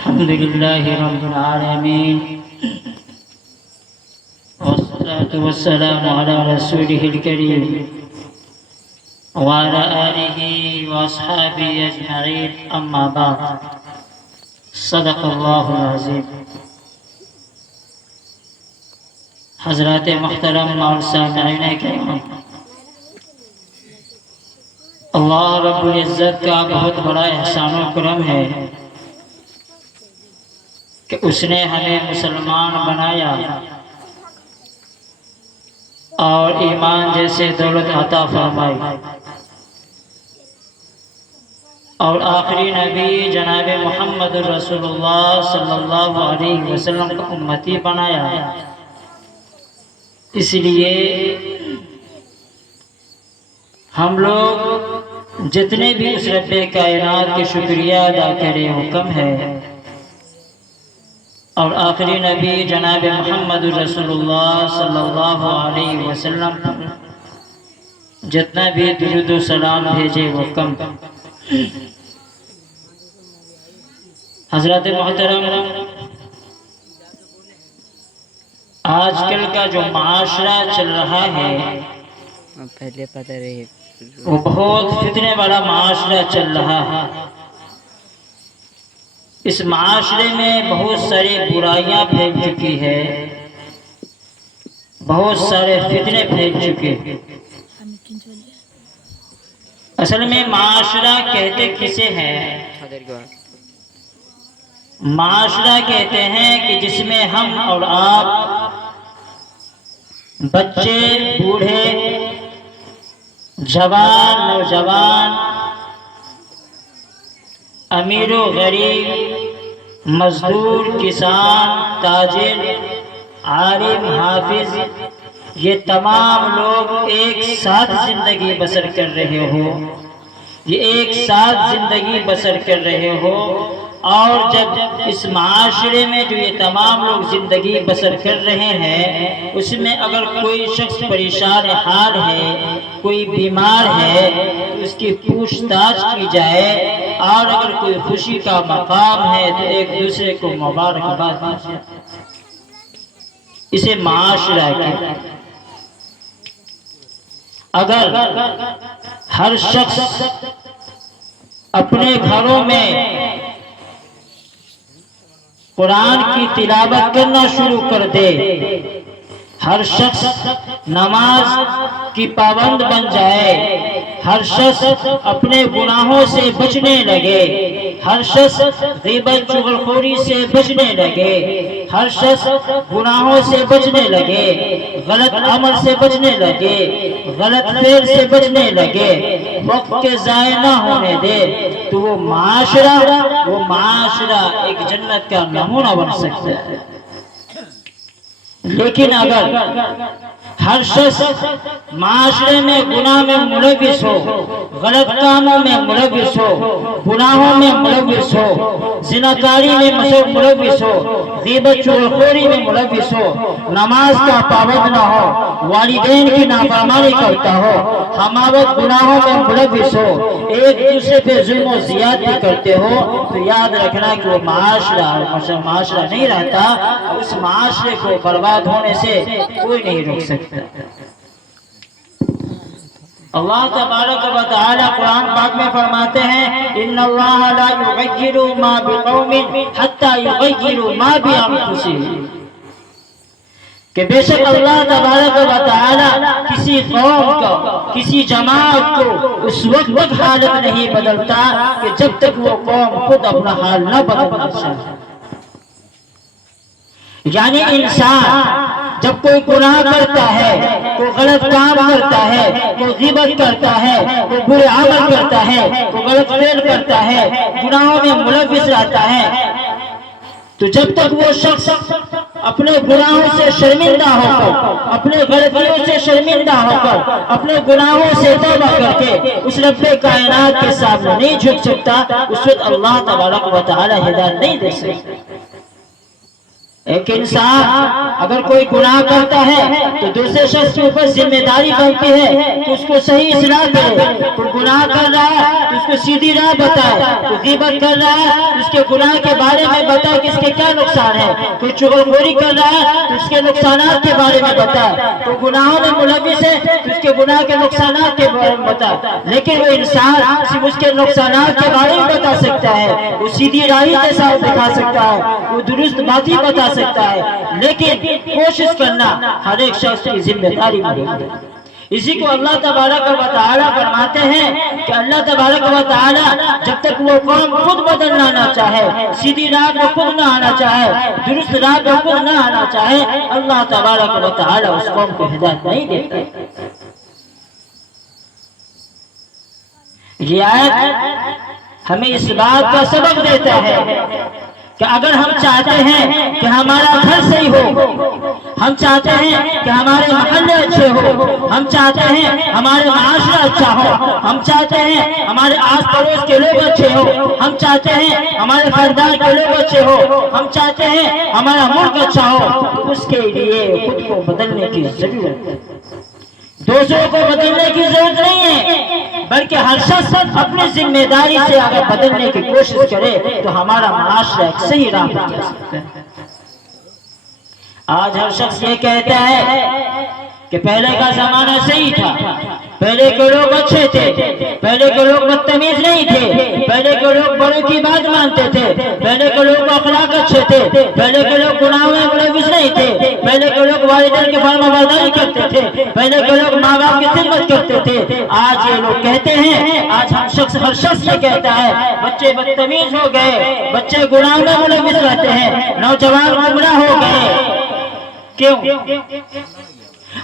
الحمد لله رب العالمين والصلاة والسلام على رسوله الكريم وعلى آله وأصحابه أجمعين أما بعد صدق الله العظيم. حضرات محترم اور سامعین کرام، اللہ رب العزت کا بہت بڑا احسان و کرم ہے کہ اس نے ہمیں مسلمان بنایا اور ایمان جیسے دولت عطا فرمائی اور آخری نبی جناب محمد رسول اللہ صلی اللہ علیہ وسلم کا امتی بنایا. اس لیے ہم لوگ جتنے بھی اس رب کائنات کے شکریہ ادا کریں وہ کم ہے، اور آخری نبی جناب محمد رسول اللہ صلی اللہ علیہ وسلم پر جتنا بھی درود و سلام بھیجے وہ کم. حضرات محترم، آج کل کا جو معاشرہ چل رہا ہے پہلے پتہ رہے وہ بہت فتنے والا معاشرہ چل رہا ہے. اس معاشرے میں بہت ساری برائیاں پھیل چکی ہے، بہت سارے فتنے پھیل چکے. اصل میں معاشرہ کہتے کسے ہیں؟ معاشرہ کہتے ہیں کہ جس میں ہم اور آپ، بچے، بوڑھے، جوان، نوجوان، امیر و غریب، مزدور، کسان، تاجر، عالم، حافظ، یہ تمام لوگ ایک ساتھ زندگی بسر کر رہے ہو، یہ ایک ساتھ زندگی بسر کر رہے ہو. اور جب اس معاشرے میں جو یہ تمام لوگ زندگی بسر کر رہے ہیں، اس میں اگر کوئی شخص پریشان حال ہے، کوئی بیمار ہے، تو اس کی پوچھ تاچھ کی جائے، اور اگر کوئی خوشی کا مقام ہے تو ایک دوسرے کو مبارکباد دی جائے. اسے معاشرہ کہتے ہیں. اگر ہر شخص اپنے گھروں میں قرآن کی تلاوت کرنا شروع کر دے، ہر شخص نماز کی پابند بن جائے، ہر شخص اپنے گناہوں سے بچنے لگے، ہر شخص غیبت چغلخوری سے بچنے لگے، ہر شخص گناہوں سے بچنے لگے، غلط عمل سے بچنے لگے، غلط فعل سے بچنے لگے، وقت کے ضائع نہ ہونے دے، تو وہ معاشرہ ایک جنت کا نمونہ بن سکتا ہے. لیکن اگر ہر شخص معاشرے میں گناہ میں ملوث ہو، غلط کاموں میں ملوث ہو، گناہوں میں ملوث ہو، زناکاری میں ملوث ہو، غیبت چغلخوری میں ملوث ہو، نماز کا پابند نہ ہو، والدین کی نافرمانی کرتا ہو، ہماوت گناہوں میں ملوث ہو، ایک دوسرے پہ ظلم و زیادتی کرتے ہو، تو یاد رکھنا کہ وہ معاشرہ نہیں رہتا. اس معاشرے کو برباد ہونے سے کوئی نہیں روک سکتا. اللہ تبارک و تعالی قرآن پاک میں فرماتے ہیں ان اللہ لا یغیر ما بقوم حتی یغیروا ما بانفسہم، کہ بے شک اللہ تبارک و تعالی کسی قوم کو، کسی جماعت کو اس وقت حالت نہیں بدلتا کہ جب تک وہ قوم خود اپنا حال نہ بدلنا چاہے. یعنی انسان جب کوئی گناہ کرتا ہے، کوئی غلط کام کرتا ہے، کوئی غیبت کرتا ہے، کوئی برے عمل کرتا ہے، کوئی غلط فعل کرتا ہے، گناہوں میں ملوث رہتا ہے، تو جب تک وہ شخص اپنے گناہوں سے شرمندہ ہو کر، اپنے غلطیوں سے شرمندہ ہو کر، اپنے گناہوں سے توبہ کر کے اس رب کائنات کے سامنے نہیں جھک سکتا، اس وقت اللہ تبارک و تعالی ہدایت نہیں دے سکتا. ایک انسان اگر کوئی گناہ کرتا ہے تو دوسرے شخص کے اوپر ذمہ داری بنتی ہے کہ اس کو صحیح اصلاح کرے. تو گناہ کر رہا ہے تو اس کو سیدھی راہ بتائے. تو غیبت کر رہا ہے اس کے گناہ کے بارے میں بتائے کہ اس کے کیا نقصان ہے. کوئی چغلخوری کر رہا ہے تو اس کے نقصانات کے بارے میں بتائے. تو گناہوں میں ملوث ہے تو اس کے گناہ کے نقصانات کے بارے میں بتائے. لیکن وہ انسان صرف اس کے نقصانات کے بارے میں بتا سکتا ہے، وہ سیدھی راہی کے ساتھ دکھا سکتا ہے، وہ درست بات ہی بتا سکتا ہے. لیکن کوشش کرنا ہر ایک شخص کی ذمہ داری ہے. اسی کو اللہ تبارک و تعالی فرماتے ہیں کہ اللہ تبارک و تعالی جب تک وہ قوم خود بدلنا نہ چاہے، سیدھی راہ پہ خود نہ آنا چاہے، درست راہ پہ خود نہ آنا چاہے، اللہ تبارک و تعالی اس قوم کو ہدایت نہیں دیتے. یہ آیت ہمیں اس بات کا سبق دیتا ہے کہ اگر ہم چاہتے ہیں کہ ہمارا گھر صحیح ہو، ہم چاہتے ہیں کہ ہمارے محلے اچھے ہو، ہم چاہتے ہیں ہمارے معاشرہ اچھا ہو، ہم چاہتے ہیں ہمارے آس پڑوس کے لوگ اچھے ہو، ہم چاہتے ہیں ہمارے خاندان کے لوگ اچھے ہو، ہم چاہتے ہیں ہمارا ملک اچھا ہو، تو اس کے لیے خود کو بدلنے کی ضرورت ہے. دوسروں کو بدلنے کی ضرورت نہیں ہے، بلکہ ہر شخص اپنی ذمہ داری سے اگر بدلنے کی کوشش کرے تو ہمارا معاشرہ ایک صحیح راہ پر جا سکتا ہے. آج ہر شخص یہ کہتا ہے کہ پہلے کا زمانہ صحیح تھا، پہلے کے لوگ اچھے تھے، پہلے کے لوگ بدتمیز نہیں تھے، پہلے کے لوگ بڑوں کی بات مانتے تھے، پہلے کے لوگ اخلاق اچھے تھے، پہلے کے لوگ گناہوں میں ملوث نہیں تھے، پہلے کے لوگ والدین کی فرمانبرداری کرتے تھے، پہلے کے لوگ ماں باپ کی خدمت کرتے تھے. آج یہ لوگ کہتے ہیں، آج ہر شخص یہ کہتا ہے بچے بدتمیز ہو گئے، بچے گناہوں میں ملوث رہتے ہیں، نوجوان گمراہ ہو گئے. کیوں؟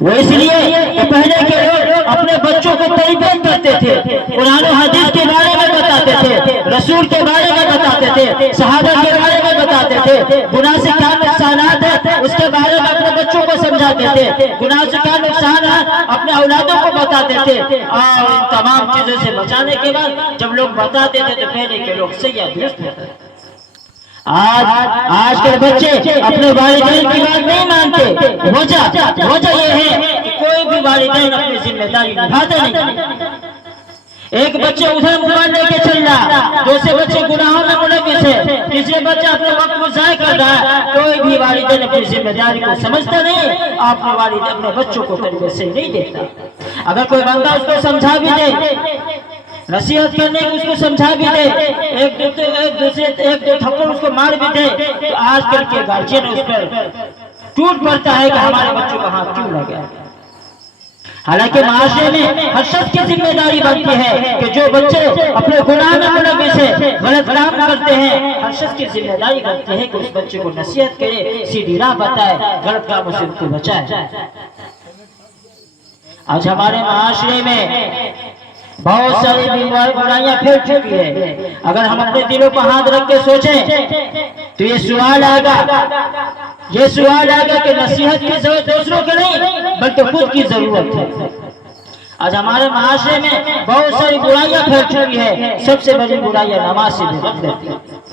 وہ اس لیے کہ پہلے کے لوگ اپنے بچوں کو تربیت کرتے تھے، قرآن و حدیث کے بارے میں بتاتے تھے، رسول کے بارے میں بتاتے تھے، صحابہ کے بارے میں بتاتے تھے، گناہ سے کیا نقصانات ہیں اس کے بارے میں اپنے بچوں کو سمجھاتے تھے، گناہ سے کیا نقصان ہے اپنے اولادوں کو بتاتے تھے. اور ان تمام چیزوں سے بچانے کے بعد جب لوگ بتاتے تھے تو پہلے کے لوگ صحیح درست ہوتے تھے. آج کے بچے اپنے والدین کی بات نہیں مانتے. وجہ یہ ہے کہ کوئی بھی والدین اپنی ذمہ داری نبھاتے نہیں. ایک بچے ادھر موبائل لے کے چل رہا، دوسرے بچے گناہوں میں ملوث ہے، تیسرے بچہ اپنے وقت کو ضائع کر رہا ہے. کوئی بھی والدین اپنی ذمہ داری کو سمجھتا نہیں. اپنے والدین اپنے بچوں کو تربیت سے نہیں دیتا. اگر کوئی بندہ اس کو سمجھا بھی دے، نصیحت کرنے کی اس کو سمجھا بھی دے، ایک دو تھپڑ اس کو مار بھی دے، تو آج کل کے گارجین اس پر ٹوٹ پڑتا ہے کہ ہمارے بچوں کا ہاتھ کیوں لگا. حالانکہ معاشرے میں ہر شخص کی ذمہ داری بنتی ہے کہ جو بچے اپنے گناہ میں ملوث ہیں، غلط کام کرتے ہیں، ہر شخص کی ذمہ داری بنتی ہے کہ اس بچے کو نصیحت کرے، سیدھی راہ بتائے، غلط کاموں سے ان کو بچائے. آج ہمارے معاشرے میں بہت ساری برائیاں پھیل چکی ہے. اگر ہم اپنے دلوں پر ہاتھ رکھ کے سوچیں تو یہ سوال آئے گا کہ نصیحت کی ضرورت دوسروں کی نہیں بلکہ خود کی ضرورت ہے. آج ہمارے معاشرے میں بہت ساری برائیاں پھیل چکی ہے. سب سے بڑی برائیاں نماز سے بے غفلت ہے.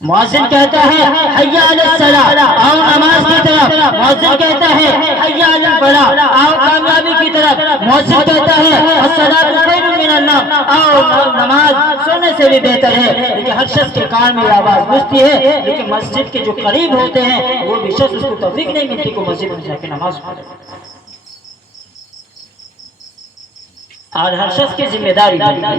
مؤذن کہتا ہے حی علی الصلاۃ، آؤ نماز کی طرف. مؤذن کہتا ہے حی علی الفلاح، آؤ کامیابی کی طرف. مؤذن کہتا ہے الصلاۃ خیر من النوم، آؤ نماز سونے سے بھی بہتر ہے. لیکن ہر شخص کے کان میں یہ آواز گونجتی ہے، لیکن مسجد کے جو قریب ہوتے ہیں وہ بھی شخص اس کو توفیق نہیں ملتی کہ مسجد میں جا کے نماز پڑھے. آج ہر شخص کی ذمہ داری ہے.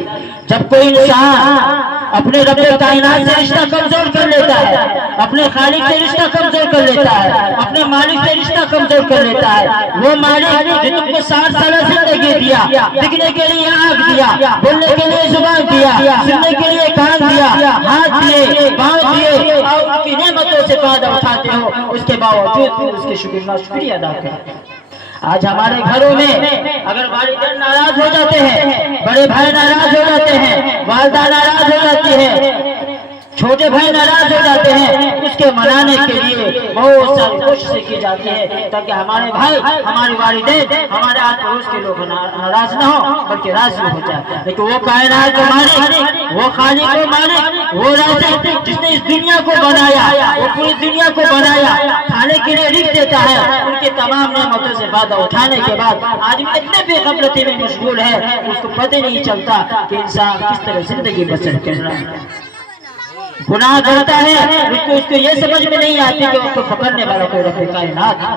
جب کوئی انسان اپنے رب کائنات سے رشتہ کمزور کر لیتا ہے، اپنے خالق سے رشتہ کمزور کر لیتا ہے، اپنے مالک سے رشتہ کمزور کر لیتا ہے، وہ مالک جو تم کو 60 سالہ زندگی دیا، دکھنے کے لیے آنکھ دیا، بولنے کے لیے زبان دیا، سننے کے لیے کان دیا، ہاتھ دیے، پاؤں دیے، اور ان کی نعمتوں سے فائدہ اٹھاتے ہو، اس کے باوجود اس کے شکریہ ادا کرتے ہیں. آج ہمارے گھروں میں اگر والدین ناراض ہو جاتے ہیں، بڑے بھائی ناراض ہو جاتے ہیں، والدہ ناراض ہو جاتی ہے، چھوٹے بھائی ناراض ہو جاتے ہیں، اس کے منانے کے لیے بہت ساری کوششیں کی جاتی ہے تاکہ ہمارے بھائی، ہمارے والدین، ہمارے آس پڑوس کے لوگ ناراض نہ ہو بلکہ راضی ہو جائے۔ لیکن وہ کائنات کا مالک، وہ خالق و مالک، وہ رازق جس نے اس دنیا کو بنایا، وہ پوری دنیا کو بنایا، کھانے کے لیے رزق دیتا ہے، ان کے تمام نعمتوں سے فائدہ اٹھانے کے بعد آدمی اتنے بے غفلتی میں مشغول ہے اس کو پتہ نہیں چلتا کہ انسان کس طرح زندگی بسر کر رہا ہے۔ گناہ کرتا ہے، اس کو یہ سمجھ میں نہیں آتی کہ اس کو پکڑنے والا کوئی رب کائنات ہے۔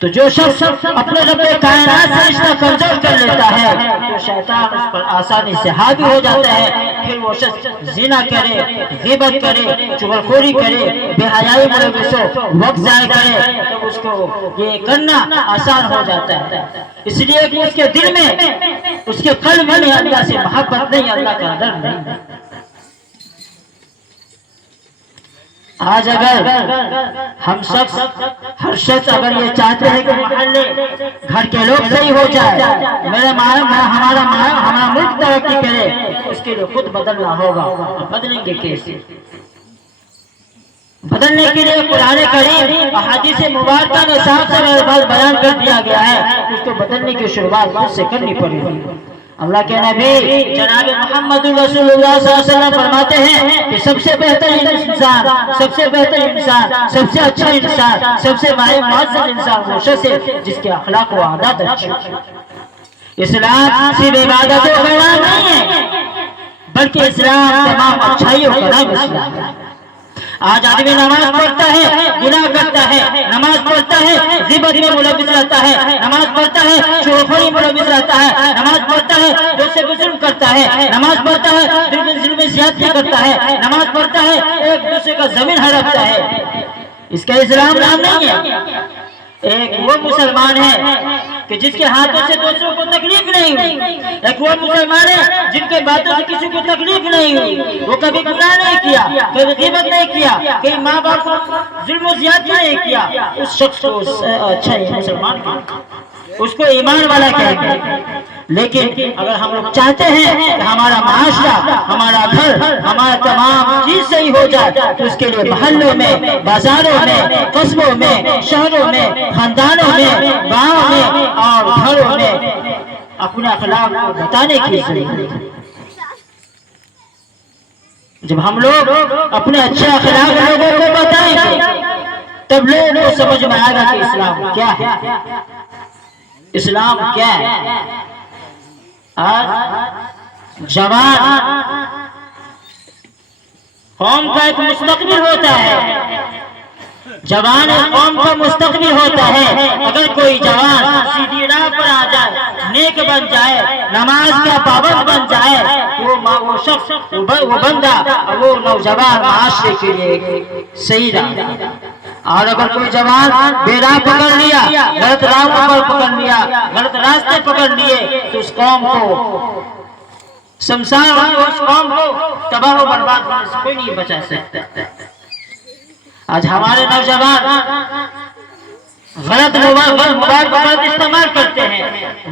تو جو شخص اپنے رب کائنات سے رشتہ کمزور کر لیتا ہے تو شیطان اس پر آسانی سے حاوی ہو جاتا ہے، پھر وہ شخص زنا کرے، غیبت کرے، چغلخوری کرے، بے حیائی ملوث ہو، وقت ضائع کرے، تو اس کو یہ کرنا آسان ہو جاتا ہے۔ اس لیے کہ اس کے دل میں، اس کے قلب میں اللہ سے محبت نہیں، اللہ کا ڈر نہیں۔ آج اگر ہم شخص، ہر شخص اگر یہ چاہتے ہیں کہ محلے، گھر کے لوگ صحیح ہو جائے، ہمارا ملک ترقی کرے، اس کے لیے خود بدلنا ہوگا۔ بدلیں گے کیسے؟ بدلنے کے لیے قرآن کریم، احادیث مبارکہ میں صاف صاف بیان کر دیا گیا ہے، اس کو بدلنے کی شروعات خود سے کرنی پڑے گی۔ اللہ کے نبی جناب محمد رسول اللہ صلی اللہ علیہ وسلم فرماتے ہیں کہ سب سے بہترین انسان، سب سے بہتر انسان، سب سے اچھا انسان، سب سے معزز انسان وہ شخص ہے جس کے اخلاق و عادات اچھے۔ اسلام صرف عبادت و بیان نہیں ہے بلکہ اسلام تمام اچھائیوں کا نام اسلام ہے۔ آج آدمی نماز پڑھتا ہے، گناہ کرتا ہے، نماز پڑھتا ہے، غیبت میں ملوث رہتا ہے، نماز پڑھتا ہے، چغلخوری میں ملوث رہتا ہے، نماز پڑھتا ہے، دوسرے کو ظلم کرتا ہے، نماز پڑھتا ہے، ظلم میں زیادتی کرتا ہے، نماز پڑھتا ہے، ایک دوسرے کا زمین ہڑپتا ہے۔ اس کا اسلام نام نہیں ہے۔ ایک وہ مسلمان ہے کہ جس کے ہاتھوں سے دوسروں کو تکلیف نہیں ہوئی، ایک وہ مسلمان ہے جن کے باتوں سے کسی کو تکلیف نہیں ہوئی، وہ کبھی گناہ نہیں کیا، کبھی غیبت نہیں کیا، کبھی ماں باپ کو ظلم و زیادتی نہیں کیا، اس شخص کو اچھا ہی مسلمان کہا، اس کو ایمان والا کہیں گے۔ لیکن اگر ہم لوگ چاہتے ہیں کہ ہمارا معاشرہ، ہمارا گھر، ہمارا تمام چیز صحیح ہو جائے تو اس کے لیے محلوں میں، بازاروں میں، قصبوں میں، شہروں میں، خاندانوں میں، گاؤں میں اور گھروں میں اپنے اخلاق کو بتانے کی ضرورت ہے۔ جب ہم لوگ اپنے اچھے اخلاق لوگوں کو بتائیں گے تب لوگوں کو سمجھ میں آئے گا کہ اسلام کیا ہے، اسلام کیا ہے۔ آج جوان قوم کا ایک مستقبل ہوتا ہے، جوان قوم کا مستقبل ہوتا ہے۔ اگر کوئی جوان سیدھی راہ پر آ جائے، نیک بن جائے، نماز کا پابند بن جائے، وہ شخص، وہ بندہ، وہ نوجوان معاشرے کے لیے صحیح راہ۔ اور اگر کوئی جوان بے راہ پکڑ لیا، غلط راہ پر پکڑ لیا، غلط راستے پکڑ لیے تو اس قوم کو شمشان، اس قوم کو تباہ و برباد ہونے سے کوئی نہیں بچا سکتا۔ آج ہمارے نوجوان غلط موبائل کا غلط استعمال کرتے ہیں،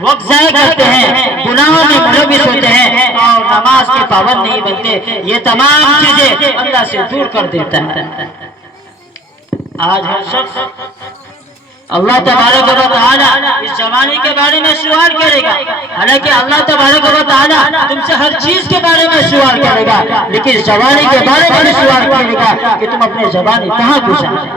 وقت ضائع کرتے ہیں، گناہوں میں ملوث ہوتے ہیں اور نماز کے پابند نہیں بنتے۔ یہ تمام چیزیں اللہ سے دور کر دیتا ہے۔ آج ہر شخص اللہ تبارک و تعالی اس جوانی کے بارے میں سوال کرے گا، حالانکہ اللہ تبارک و تعالی تم سے ہر چیز کے بارے میں سوال کرے گا، لیکن اس جوانی کے بارے میں سوال کرے گا کہ تم اپنے جوانی کہاں گزارے۔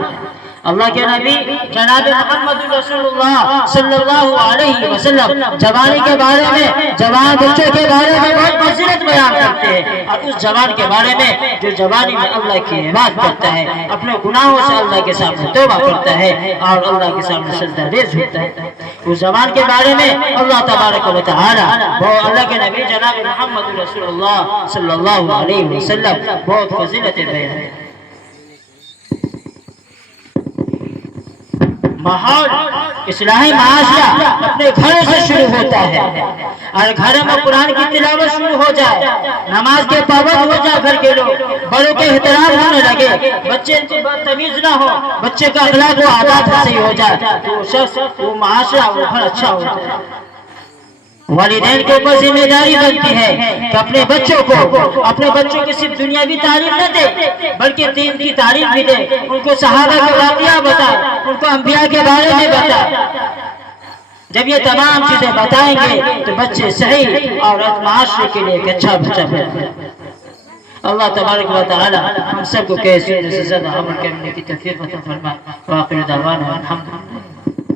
اللہ کے نبی جناب محمد رسول اللہ صلی اللہ علیہ وسلم جوانی کے بارے میں، جوان بچوں کے بارے میں بہت فضیلت بیان کرتے ہیں، اور اس جوان کے بارے میں جو جوانی میں اللہ کی عبادت کرتا ہے، اپنے گناہوں سے اللہ کے سامنے توبہ کرتا ہے اور اللہ کے سامنے سجدہ ریز ہوتا ہے، اس جوان کے بارے میں اللہ تبارک و تعالی، وہ اللہ کے نبی جناب محمد رسول اللہ صلی اللہ علیہ وسلم بہت فضیلت بیان ہے۔ ماحول، اصلاحی معاشرہ اپنے گھروں سے شروع ہوتا ہے، اور گھر میں قرآن کی تلاوت شروع ہو جائے، نماز کے پابند ہو جائے، گھر کے لوگ بڑوں کے احترام ہونے لگے، بچے بدتمیز نہ ہو، بچے کا اخلاق و عادات صحیح ہو جائے تو وہ شخص، وہ معاشرہ، وہ گھر اچھا ہوتا ہے۔ والدین کے اوپر ذمہ داری بنتی ہے کہ اپنے بچوں کو صرف دنیاوی تعلیم نہ دے بلکہ دین کی تعلیم بھی دے، ان کو صحابہ کے واقعہ بتائے، ان کو انبیاء کے بارے میں بتائے۔ جب یہ تمام چیزیں بتائیں گے تو بچے صحیح اور معاشرے کے لیے ایک اچھا بچہ بنیں گے۔ اللہ تبارک و تعالی ہم سب کو کیسے زیادہ عمل کرنے کی توفیق عطا فرمائے۔ وآخر دعوانا الحمدللہ۔